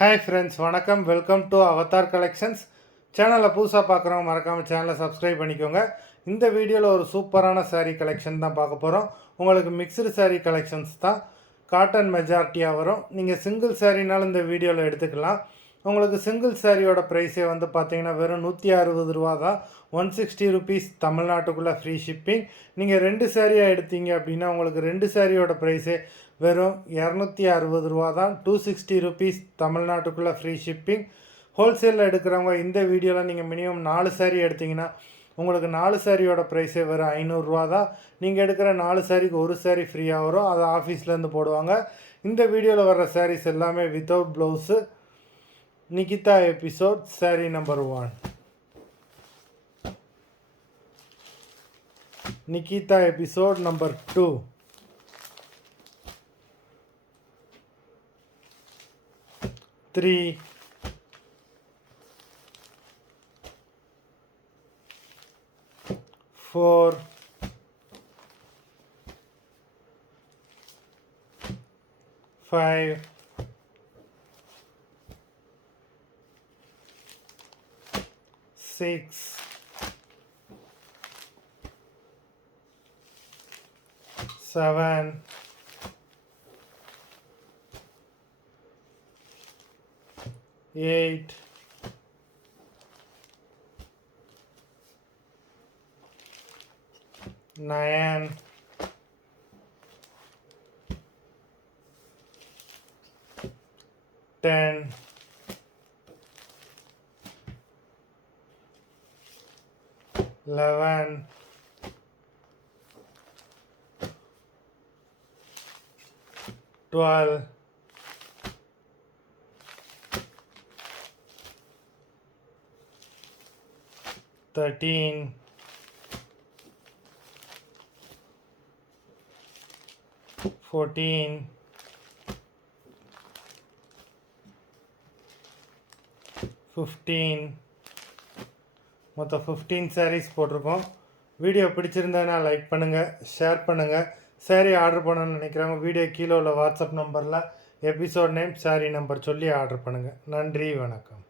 Hi friends, வணக்கம். Welcome to Avatar collections. சேனலை புதுசாக பார்க்குறவங்க மறக்காமல் சேனலை சப்ஸ்கிரைப் பண்ணிக்கோங்க. இந்த வீடியோவில் ஒரு சூப்பரான saree கலெக்ஷன் தான் பார்க்க போகிறோம். உங்களுக்கு மிக்சடு saree கலெக்ஷன்ஸ் தான், காட்டன் மெஜாரிட்டியாக வரும். நீங்கள் சிங்கிள் சாரீனாலும் இந்த வீடியோவில் எடுத்துக்கலாம். உங்களுக்கு சிங்கிள் சாரியோட ப்ரைஸே வந்து பார்த்தீங்கன்னா வெறும் 160 ரூபா தான். 160 ருபீஸ் தமிழ்நாட்டுக்குள்ளே ஃப்ரீ ஷிப்பிங். நீங்கள் 2 சாரியாக எடுத்தீங்க அப்படின்னா உங்களுக்கு 2 சாரியோட ப்ரைஸே வெறும் 260 ரூபா தான். 260 ருபீஸ் தமிழ்நாட்டுக்குள்ளே ஃப்ரீ ஷிப்பிங். ஹோல்சேலில் எடுக்கிறவங்க இந்த வீடியோவில் நீங்கள் மினிமம் 4 சாரி எடுத்திங்கன்னா உங்களுக்கு 4 சாரியோட ப்ரைஸே வெறும் 500 ரூபா தான். நீங்கள் எடுக்கிற 4 சாரிக்கு ஒரு சாரி ஃப்ரீயாக வரும். அது ஆஃபீஸ்லேருந்து போடுவாங்க. இந்த வீடியோவில் வர்ற சாரீஸ் எல்லாமே without blouse. Nikita episode sari number 1. Nikita episode number 2. 3, 4, 5, 6, 7, 8, 9, 10, 11, 12, 13, 14, 15. மொத்தம் 15 sarees போட்டிருக்கோம். வீடியோ பிடிச்சிருந்தேன்னா லைக் பண்ணுங்கள், ஷேர் பண்ணுங்கள். சாரீ ஆர்டர் பண்ணணும்னு நினைக்கிறவங்க வீடியோ கீழே உள்ள வாட்ஸ்அப் நம்பரில் எபிசோட் நேம், சாரீ நம்பர் சொல்லி ஆர்டர் பண்ணுங்கள். நன்றி, வணக்கம்.